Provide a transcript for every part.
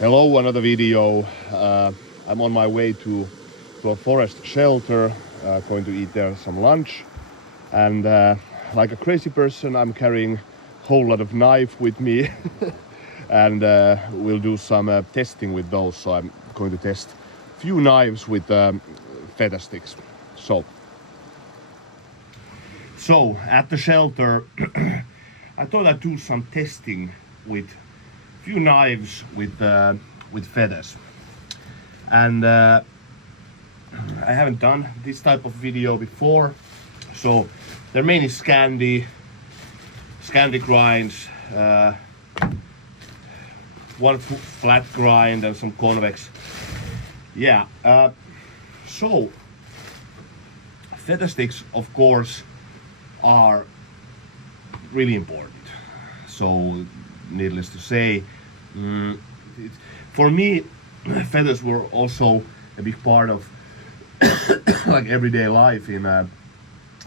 Hello, another video. I'm on my way to a forest shelter, going to eat there some lunch. And like a crazy person, I'm carrying a whole lot of knife with me. And we'll do some testing with those. So I'm going to test a few knives with Feathersticks. So at the shelter, I thought I'd do some testing with few knives with feathers, and I haven't done this type of video before, so they're mainly Scandi grinds, one flat grind and some convex. Yeah, so Feathersticks of course are really important, so needless to say, for me, feathers were also a big part of like everyday life in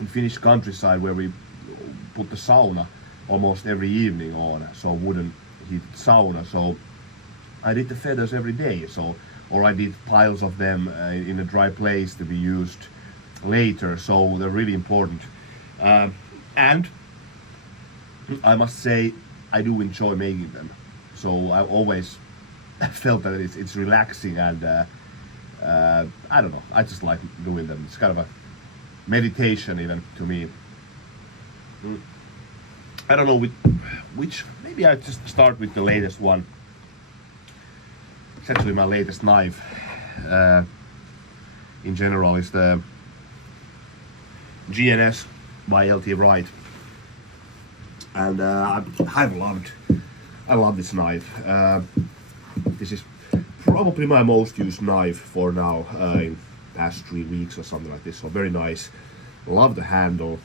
Finnish countryside, where we put the sauna almost every evening on, so wooden heated sauna. So I did the feathers every day, or I did piles of them in a dry place to be used later. So they're really important, and I must say, I do enjoy making them. So I always felt that it's relaxing, and I don't know, I just like doing them. It's kind of a meditation even to me. I don't know which maybe I just start with the latest one. It's actually my latest knife. In general, is the GNS by LT Wright. And I love this knife. This is probably my most used knife for now, in past 3 weeks or something like this. So very nice. Love the handle.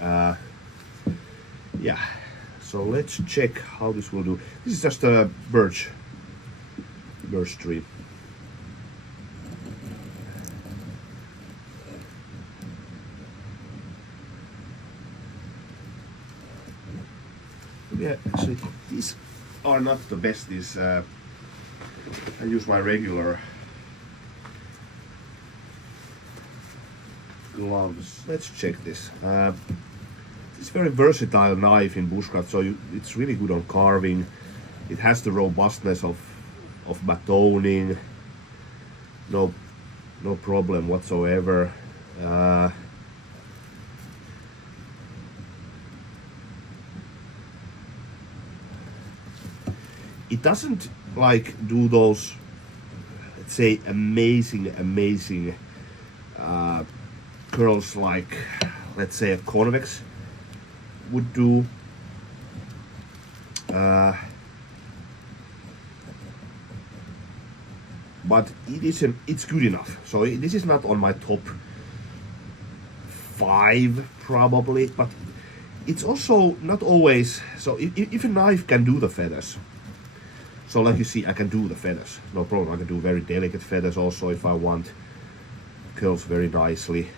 Yeah. So let's check how this will do. This is just a birch tree. Yeah, actually, these are not the best. I use my regular gloves. Let's check this. It's a very versatile knife in bushcraft, so it's really good on carving. It has the robustness of batoning. No problem whatsoever. It doesn't like do those, let's say, amazing curls like, let's say, a convex would do. But it's good enough. So this is not on my top 5 probably, but it's also not always. So if a knife can do the feathers, so like you see, I can do the feathers, no problem. I can do very delicate feathers also if I want. Curls very nicely.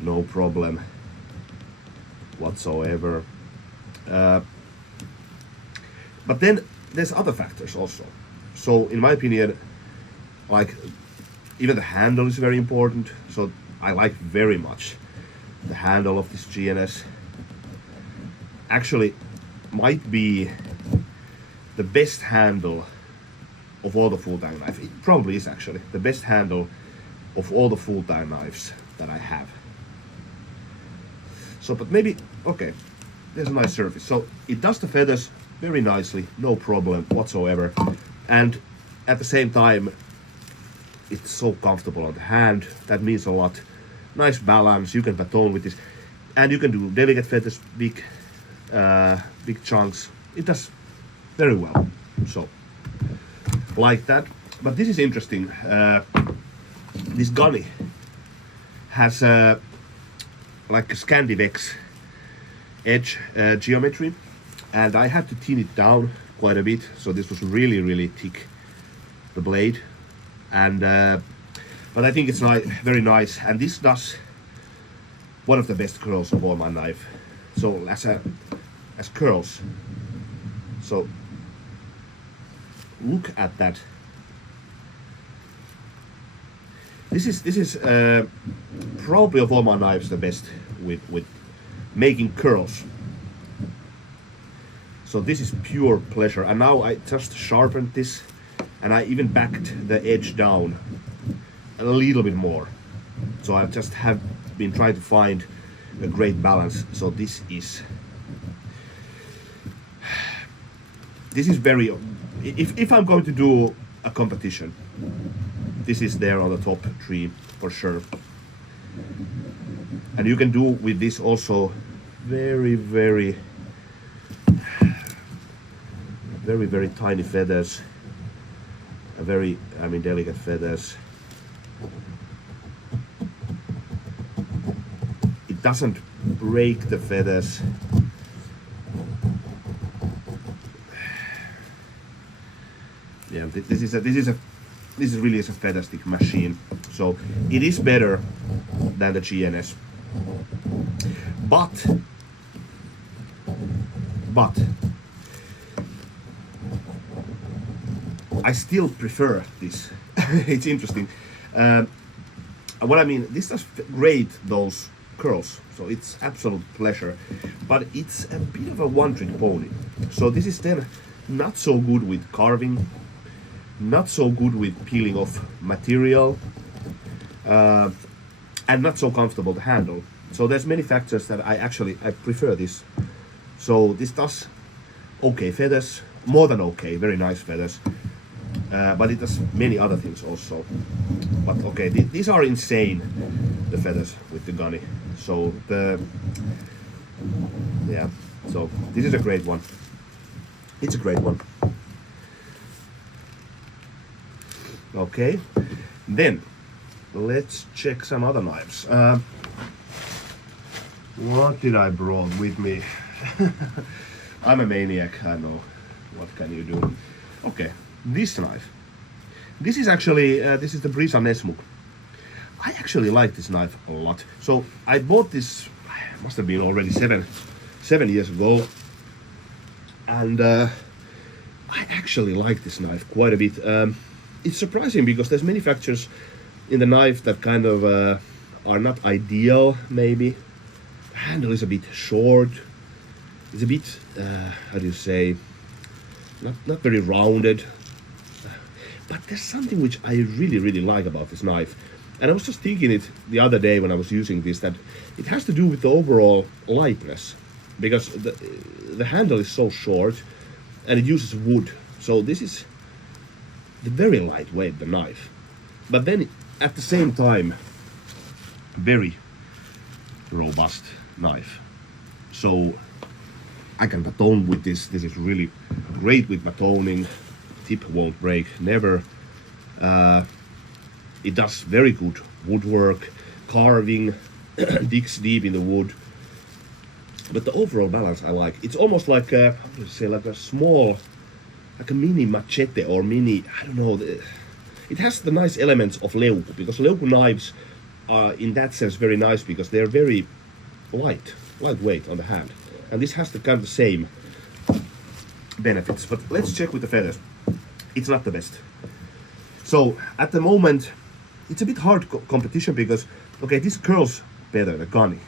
No problem whatsoever. But then there's other factors also. So in my opinion, like even the handle is very important. So I like very much the handle of this GNS. Actually might be the best handle of all the full-time knives. It probably is actually the best handle of all the full-time knives that I have. So, but maybe, okay, there's a nice surface. So it does the feathers very nicely, no problem whatsoever. And at the same time, it's so comfortable on the hand. That means a lot. Nice balance, you can baton with this. And you can do delicate feathers, big chunks. It does very well. So, like that. But this is interesting. This Gunny has like a Scandivex edge geometry, and I had to thin it down quite a bit. So this was really thick, the blade, and but I think it's very nice. And this does one of the best curls of all my knife. So as curls, So look at that. This is probably of all my knives the best with making curls. So this is pure pleasure. And now I just sharpened this, and I even backed the edge down a little bit more. So I just have been trying to find a great balance. So this is very, if I'm going to do a competition, this is there on the top 3 for sure. And you can do with this also very tiny feathers, very delicate feathers. It doesn't break the feathers. Yeah, this is really a Featherstick machine. So it is better than the GNS, but I still prefer this. It's interesting. What I mean, this does great those curls, so it's absolute pleasure. But it's a bit of a one-trick pony. So this is then not so good with carving, not so good with peeling off material, and not so comfortable to handle. So there's many factors that I prefer this. So this does okay feathers, more than okay, very nice feathers. But it does many other things also. But okay, these are insane, the feathers with the Gunny. So so this is a great one. It's a great one. Okay, then let's check some other knives. What did I brought with me? I'm a maniac, I know. What can you do? Okay, this knife. This is actually, this is the Brisa Nesmuk. I actually like this knife a lot. So I bought this, must have been already seven years ago. And I actually like this knife quite a bit. It's surprising because there's many factors in the knife that kind of are not ideal, maybe. The handle is a bit short. It's a bit, how do you say, not very rounded. But there's something which I really like about this knife. And I was just thinking it the other day when I was using this, that it has to do with the overall lightness. Because the handle is so short and it uses wood. So this is the very lightweight, the knife. But then at the same time, very robust knife. So I can baton with this. This is really great with batoning. Tip won't break, never. It does very good woodwork, carving, digs deep in the wood. But the overall balance I like. It's almost like a, how do you say, like a small, like a mini machete or mini, I don't know. It has the nice elements of leuku, because leuku knives are in that sense very nice because they're very lightweight on the hand. And this has the kind of the same benefits. But let's check with the feathers. It's not the best. So at the moment, it's a bit hard competition because, okay, this curls better, the Gunny,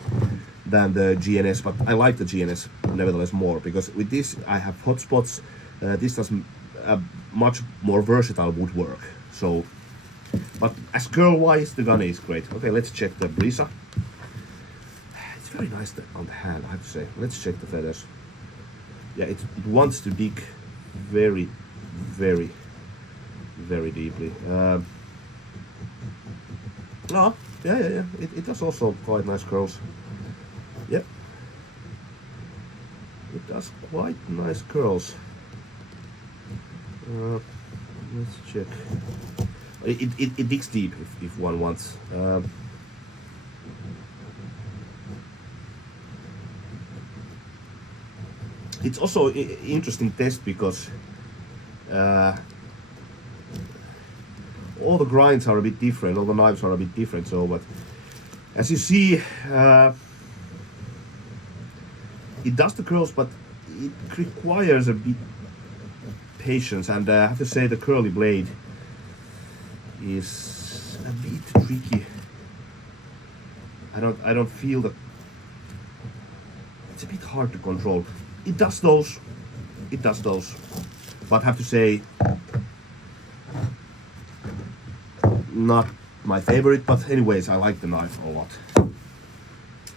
than the GNS, but I like the GNS nevertheless more because with this I have hot spots. This does a much more versatile woodwork. So, but as curl-wise, the Gunny is great. Okay, let's check the Brisa. It's very nice on the hand, I have to say. Let's check the feathers. Yeah, it wants to dig very deeply. Oh, yeah. It does also quite nice curls. Yep. It does quite nice curls. Let's check. It digs deep if one wants. It's also an interesting test because all the grinds are a bit different, all the knives are a bit different. So, but as you see, it does the curls, but it requires a bit patience, and I have to say the curly blade is a bit tricky. I don't feel that it's a bit hard to control. It does those, but I have to say not my favorite, but anyways I like the knife a lot.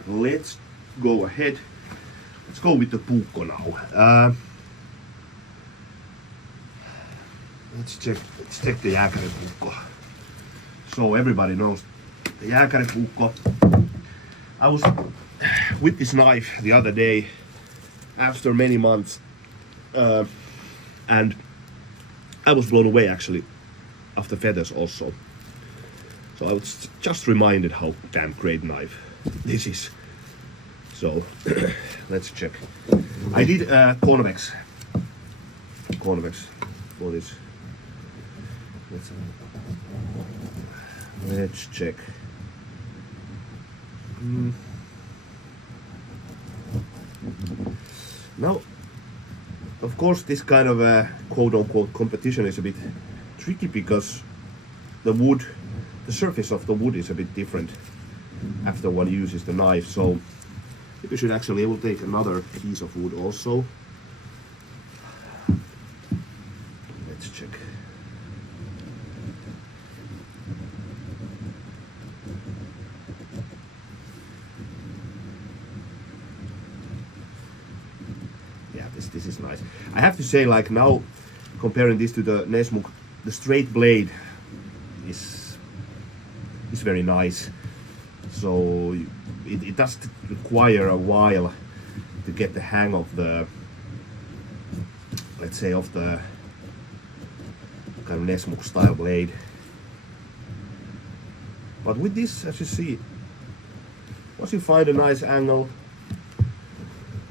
Let's go ahead. Let's go with the Puukko now. Let's check the Jääkäri Puukko. So everybody knows the Jääkäri Puukko. I was with this knife the other day after many months, and I was blown away actually of the feathers also. So I was just reminded how damn great knife this is. So let's check. I did convex for this. Let's check. Now, of course, this kind of quote-unquote competition is a bit tricky because the surface of the wood is a bit different after one uses the knife. So we should actually able to take another piece of wood also. Let's check. Yeah, this is nice. I have to say, like now, comparing this to the Nesmuk, the straight blade is very nice. So it does require a while to get the hang of the, let's say, of the kind of Nesmuk style blade. But with this, as you see, once you find a nice angle,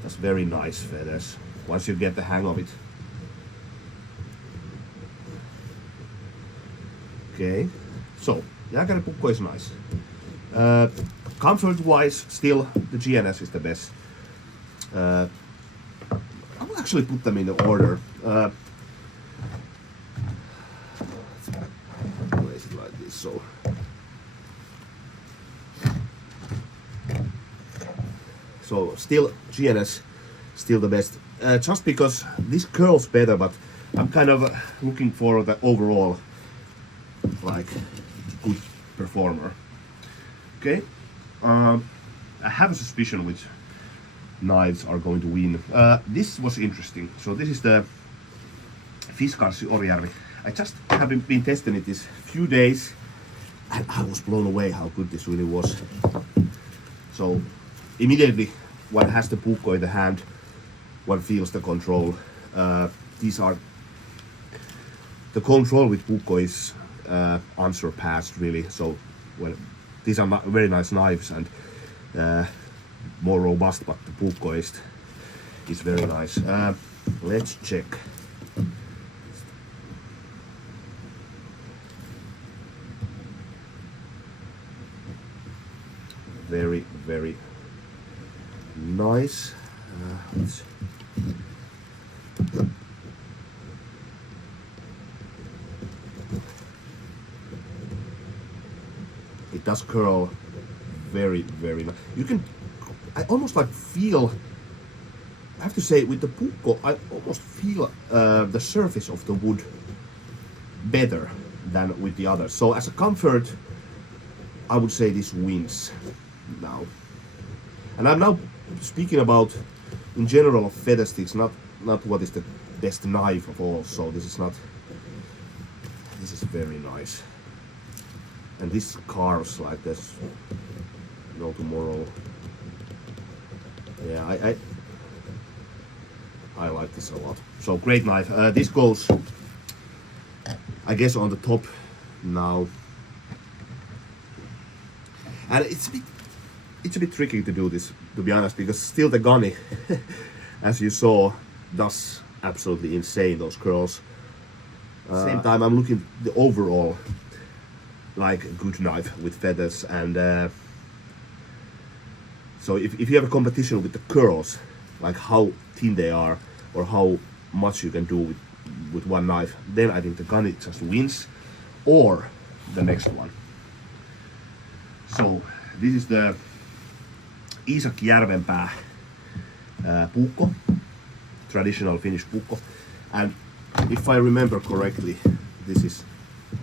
that's very nice feathers once you get the hang of it. Okay, so Jääkäri Puukko is nice. Comfort-wise, still the GNS is the best. I will actually put them in the order. Place it like this. So still GNS, still the best. Just because this curls better, but I'm kind of looking for the overall, like, good performer. Okay, I have a suspicion which knives are going to win. This was interesting. So this is the Fiskarssi Orjärvi. I just have been testing it this few days, and I was blown away how good this really was. So immediately, one has the Puukko in the hand, one feels the control. The control with Puukko is unsurpassed, really. So these are very nice knives and more robust, but the Puukko is very nice. Let's check. Very, very nice. It does curl very, very nice. I almost like feel, I have to say, with the Puukko, I almost feel the surface of the wood better than with the others. So as a comfort, I would say this wins now. And I'm now speaking about, in general, of Feathersticks, not what is the best knife of all. So this is very nice. And this carves like this, no tomorrow. Yeah, I like this a lot. So great knife. This goes, I guess, on the top now. And it's a bit tricky to do this, to be honest, because still the Gunny, as you saw, does absolutely insane those curls. Same time, I'm looking the overall, like, a good knife with feathers, and so if you have a competition with the curls, like how thin they are or how much you can do with with one knife, then I think the Gunny just wins, or the next one. So this is the Iisak Järvenpää Puukko, traditional Finnish Puukko, and if I remember correctly, this is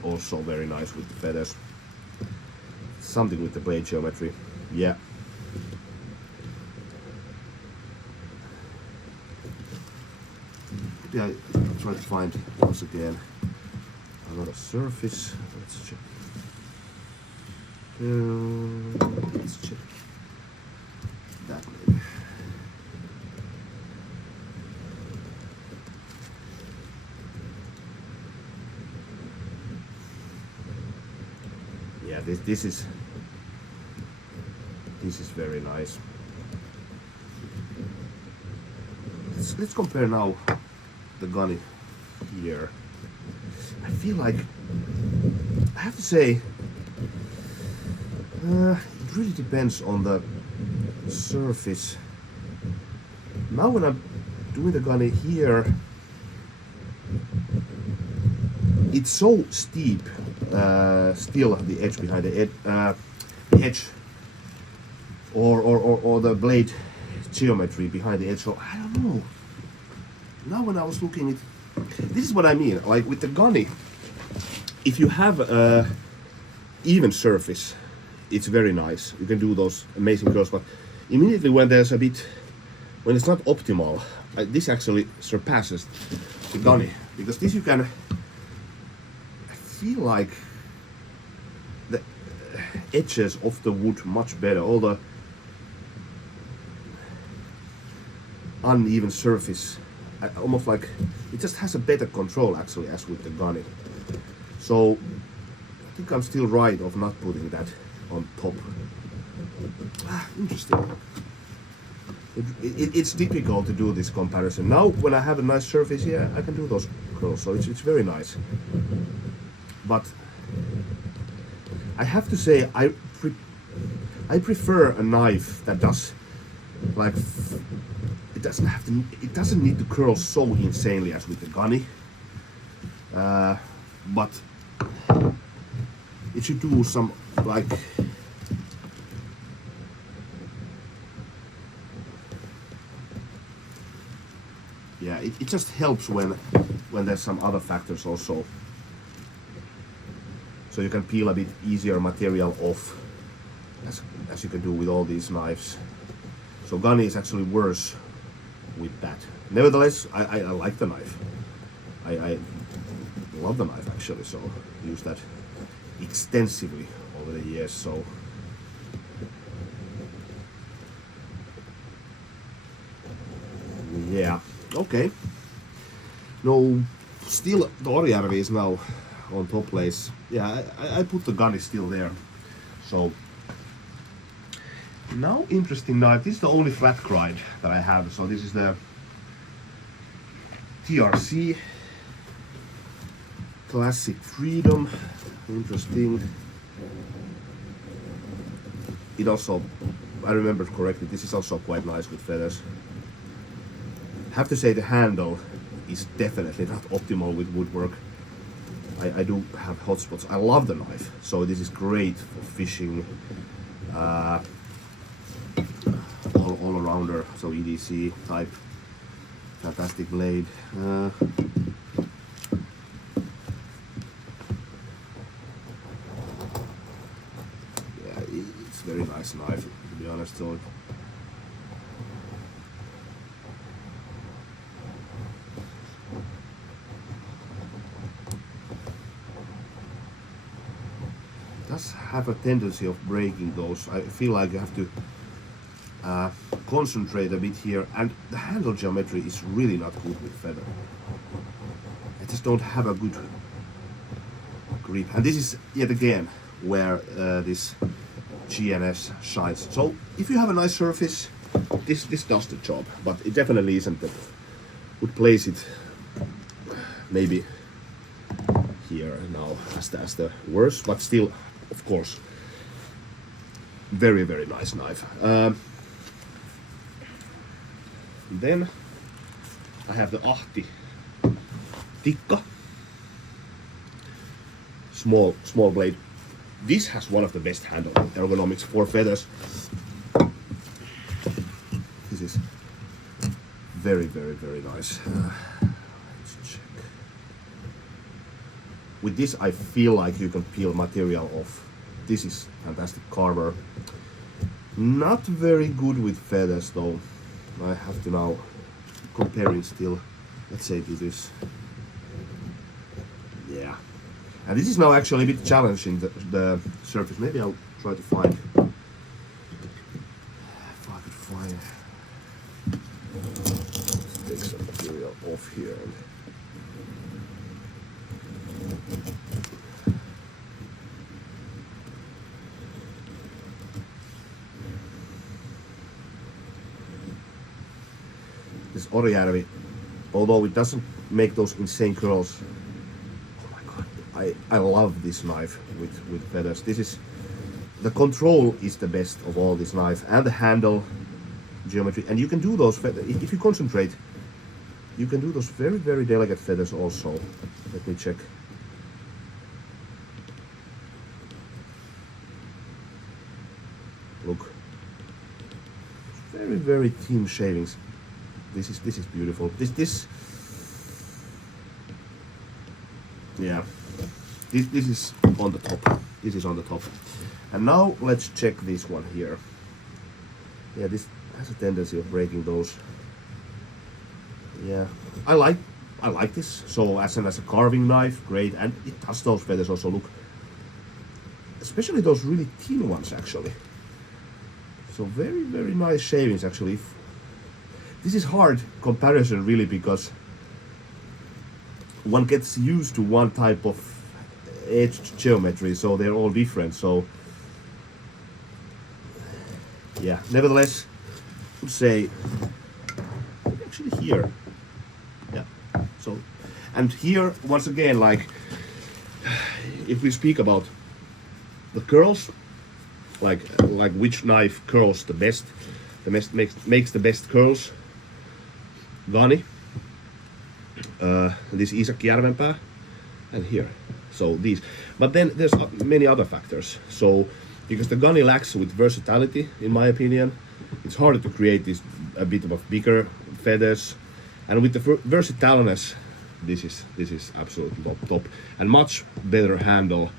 also very nice with the feathers. Something with the blade geometry, yeah. Yeah, I'll try to find once again another surface. Let's check. Let's check that maybe. Yeah, this is very nice. Let's compare now the Gunny here. I feel like I have to say it really depends on the surface. Now when I'm doing the Gunny here, it's so steep, still the edge behind the edge, or the blade geometry behind the edge. So I don't know. Now when I was looking at, this is what I mean. Like with the Gunny, if you have a even surface, it's very nice. You can do those amazing curls. But immediately when there's a bit, when it's not optimal, this actually surpasses the Gunny, because this you can. I feel like the edges of the wood much better. All the uneven surface, almost like it just has a better control actually as with the Gunny. So I think I'm still right of not putting that on top. Interesting. It's difficult to do this comparison. Now when I have a nice surface, yeah, I can do those curls, so it's very nice. But I have to say I prefer a knife that does like it doesn't need to curl so insanely as with the Gunny, but it should do some like yeah, it just helps when there's some other factors also, so you can peel a bit easier material off as you can do with all these knives. So Gunny is actually worse with that. Nevertheless, I like the knife. I love the knife actually, so I use that extensively over the years. So yeah, okay. No, still the Orjärvi is now on top place. Yeah, I put the Gunny still there. So now interesting knife. This is the only flat grind that I have. So this is the TRC Classic Freedom. Interesting. It also, I remember correctly, this is also quite nice with feathers. I have to say the handle is definitely not optimal with woodwork. I do have hot spots. I love the knife, so this is great for fishing, all arounder, so EDC type, fantastic blade. Yeah, it's very nice knife, to be honest. So does have a tendency of breaking those. I feel like you have to concentrate a bit here, and the handle geometry is really not good with feather. I just don't have a good grip, and this is yet again where this GNS shines. So if you have a nice surface, this does the job, but it definitely isn't the, would place it maybe here now as the worst, but still, of course, very nice knife. Then I have the Ahti tikka. Small blade. This has one of the best handle ergonomics for feathers. This is very nice. Let's check. With this, I feel like you can peel material off. This is fantastic carver. Not very good with feathers though. I have to now compare it still. Let's say to this. Yeah. And this is now actually a bit challenging, the surface. Maybe I'll try to find, if I could find, let's take some material off here. This Orjärvi, although it doesn't make those insane curls, I love this knife with feathers. This is, the control is the best of all this knife, and the handle geometry. And you can do those feathers, if you concentrate, you can do those very delicate feathers also. Let me check. Look, very thin shavings. This is beautiful. This yeah. This is on the top. This is on the top. And now let's check this one here. Yeah, this has a tendency of breaking those. Yeah, I like this. So as a carving knife, great, and it does those feathers also look, especially those really thin ones actually. So very nice shavings actually. This is hard comparison really, because one gets used to one type of edged geometry, so they're all different. So yeah, nevertheless, I would say actually here, yeah. So, and here once again, like if we speak about the curls, like which knife curls the best makes the best curls. Gunny, this Iisak Järvenpää, and here. So these, but then there's many other factors. So because the Gunny lacks with versatility, in my opinion, it's harder to create this a bit of bigger feathers, and with the versatileness, this is absolutely top, and much better handle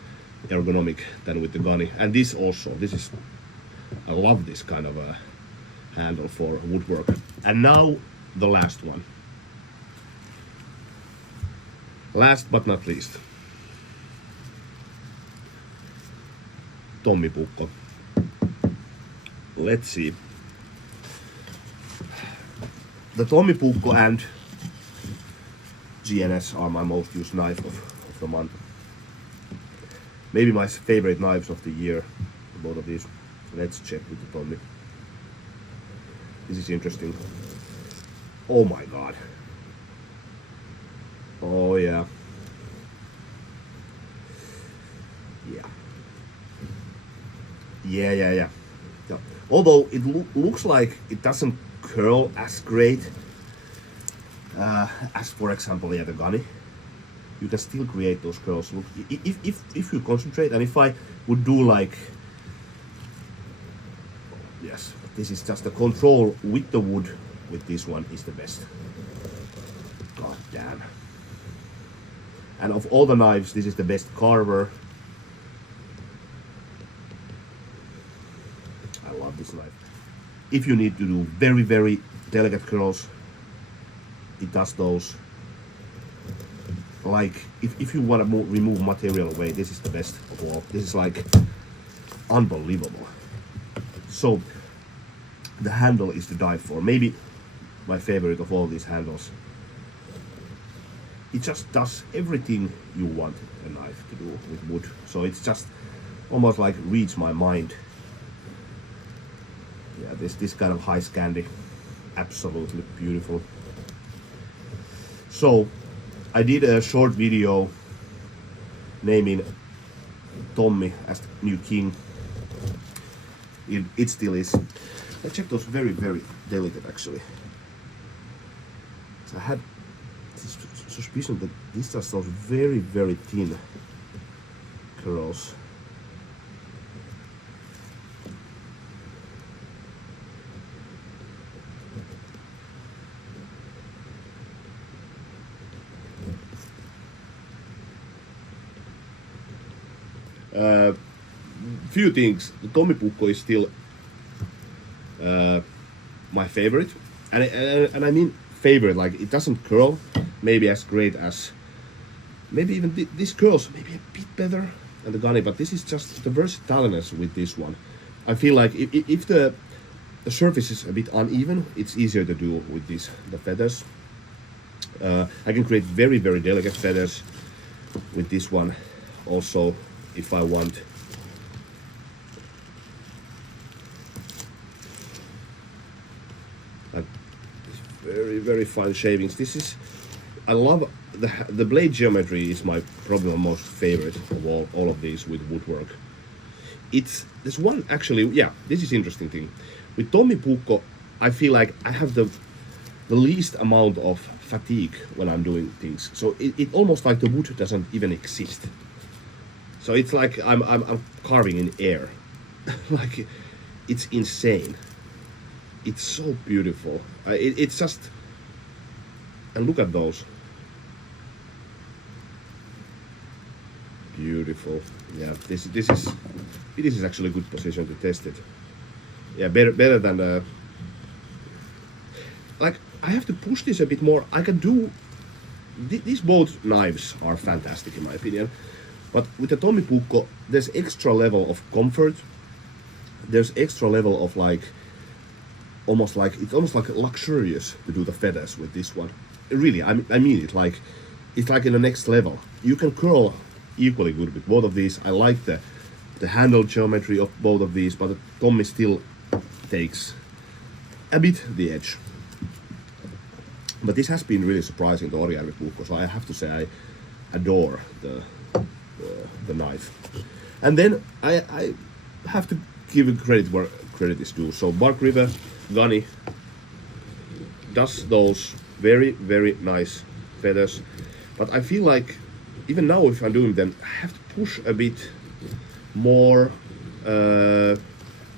ergonomic than with the Gunny. And this also, I love this kind of a handle for woodwork. And now the last one. Last but not least, Tommi Puukko. Let's see. The Tommi Puukko and GNS are my most used knife of the month. Maybe my favorite knives of the year, both of these. Let's check with the Tommi. This is interesting. Oh my god. Oh yeah. Yeah. Although it looks like it doesn't curl as great as, for example, the Gunny, you can still create those curls. Look, if you concentrate, and if I would do like, yes, this is just the control with the wood. With this one is the best. God damn. And of all the knives, this is the best carver. I love this knife. If you need to do very delicate curls, it does those. Like if you want to remove material away, this is the best of all. This is like unbelievable. So the handle is to die for. Maybe my favorite of all these handles. It just does everything you want a knife to do with wood. So it's just almost like reads my mind. Yeah, this kind of high Scandi, absolutely beautiful. So I did a short video naming Tommi as the new king. It still is. I checked those very delicate actually. So I had this suspicion that these are those very, very thin curls. Few things. The Tommy Puukko is still my favorite, and I mean favorite. Like it doesn't curl maybe as great as maybe even this curls maybe a bit better than the Gunny, but this is just the versatility with this one. I feel like if the surface is a bit uneven, it's easier to do with the feathers. I can create very, very delicate feathers with this one also if I want. Like very, very fine shavings. This is, I love the blade geometry is my probably my most favorite of all of these with woodwork. There's one actually, yeah, this is interesting thing. With Tommy Puukko, I feel like I have the least amount of fatigue when I'm doing things. So it almost like the wood doesn't even exist. So it's like I'm carving in air. Like it's insane. It's so beautiful. It's just, and look at those. Beautiful. Yeah, this is actually a good position to test it. Yeah, better than the. Like I have to push this a bit more. I can do. These both knives are fantastic in my opinion, but with the Tommy Puukko, there's extra level of comfort. There's extra level of like. Almost like luxurious to do the feathers with this one. Really, I mean it. Like it's like in the next level. You can curl equally good with both of these. I like the handle geometry of both of these, but the Tommy still takes a bit the edge. But this has been really surprising, the origami Puukko, so I have to say I adore the knife. And then I have to give credit where credit is due. So Bark River Gunny does those very, very nice feathers, but I feel like even now if I'm doing them, I have to push a bit more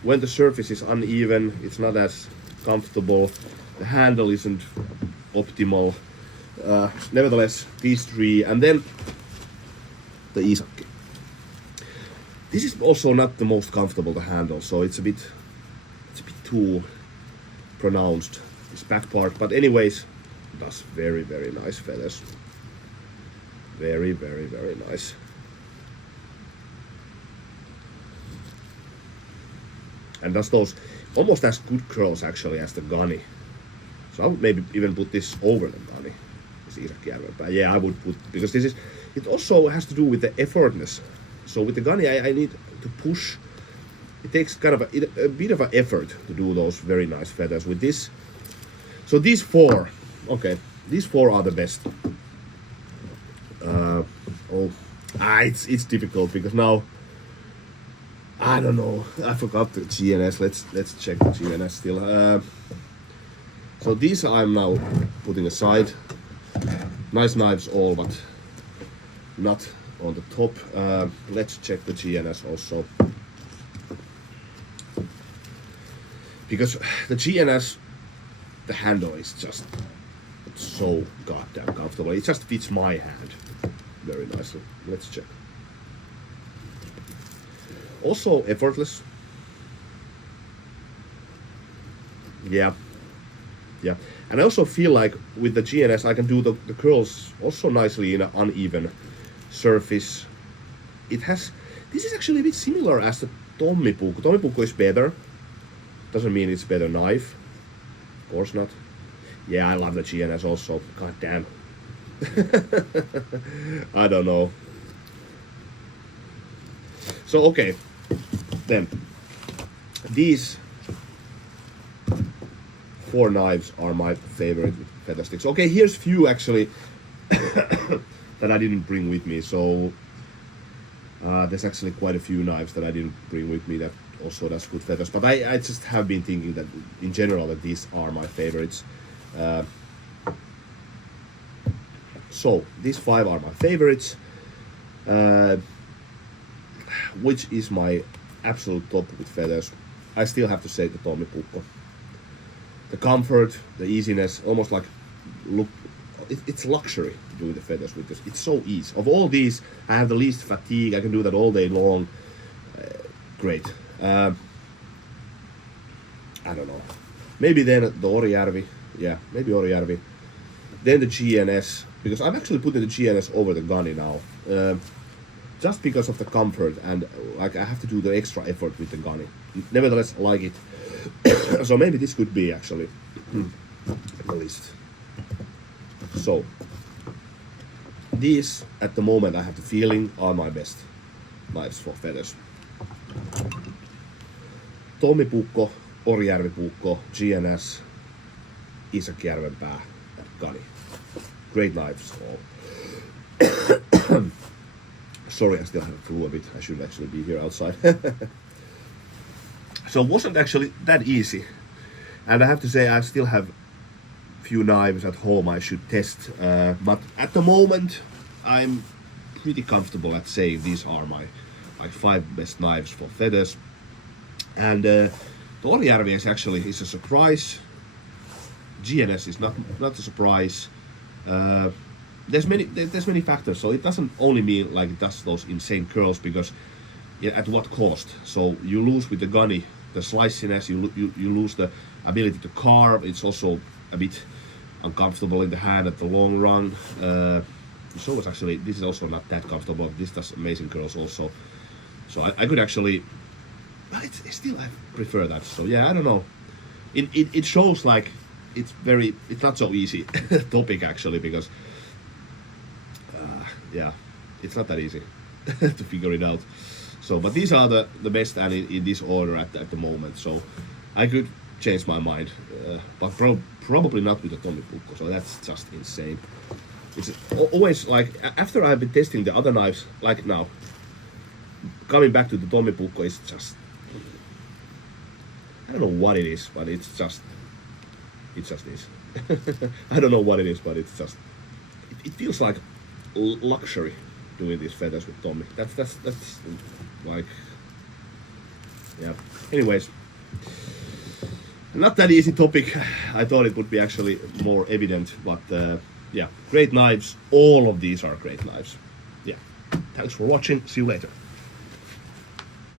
when the surface is uneven. It's not as comfortable. The handle isn't optimal. Nevertheless, these three, and then the Isakki. This is also not the most comfortable to handle, so it's a bit too pronounced, this back part. But anyways, does very, very nice feathers. Very, very, very nice. And does those almost as good curls actually as the Gunny. So I would maybe even put this over the Gunny. This Isakki, but yeah, I would put, because this is, it also has to do with the effortness. So with the Gunny, I need to push. It takes kind of a bit of an effort to do those very nice feathers with this. So these four, okay, these four are the best. It's difficult because now I don't know. I forgot the GNS. Let's check the GNS still. So these I'm now putting aside. Nice knives all, but not on the top. Let's check the GNS also. Because the GNS, the handle is just so goddamn comfortable. It just fits my hand very nicely. Let's check. Also effortless. Yeah. And I also feel like with the GNS I can do the curls also nicely in an uneven surface. This is actually a bit similar as the Tommy Puukko. Tommy Puukko is better. Doesn't mean it's better knife. Of course not. Yeah, I love the GNS also. God damn. I don't know. So okay. Then these four knives are my favorite Feathersticks. Okay, here's few actually that I didn't bring with me. So there's actually quite a few knives that I didn't bring with me that also does good feathers. But I just have been thinking that in general that these are my favorites. So these 5 are my favorites. Which is my absolute top with feathers? I still have to say the Tommy Puukko. The comfort, the easiness, almost like look. It's luxury doing the feathers with this. It's so easy. Of all these, I have the least fatigue. I can do that all day long. Great. I don't know. Maybe then the Orijärvi. Yeah, maybe Orijärvi. Then the GNS, because I'm actually putting the GNS over the Gunny now. Just because of the comfort and like I have to do the extra effort with the Gunny. Nevertheless, I like it. So maybe this could be actually at the list. So these at the moment I have the feeling are my best knives for feathers. Tommy Puukko, Orijärvi Puukko, GNS, Isäkijärvenpää, and Gunny. Great knives all. Sorry, I still have a flu a bit. I should actually be here outside. So it wasn't actually that easy. And I have to say I still have few knives at home I should test. But at the moment I'm pretty comfortable at saying these are my 5 best knives for feathers. And the Orijärvi is a surprise. GNS is not a surprise. There's many factors, so it doesn't only mean like it does those insane curls, because at what cost? So you lose with the Gunny the sliciness, you lose the ability to carve. It's also a bit uncomfortable in the hand at the long run. So it's actually, this is also not that comfortable. This does amazing curls also. So I could actually, but it's still I prefer that. So yeah, I don't know. It shows like it's not so easy topic actually, because yeah, it's not that easy to figure it out. So, but these are the best, and in this order at the moment. So I could change my mind, but probably not with the Tommy Puukko. So that's just insane. It's always like after I've been testing the other knives, like now, coming back to the Tommy Puukko is just, I don't know what it is, but it just is. I don't know what it is, but it's just, it feels like luxury doing these feathers with Tommy. That's like, yeah. Anyways, not that easy topic. I thought it would be actually more evident, but yeah, great knives. All of these are great knives. Yeah. Thanks for watching. See you later.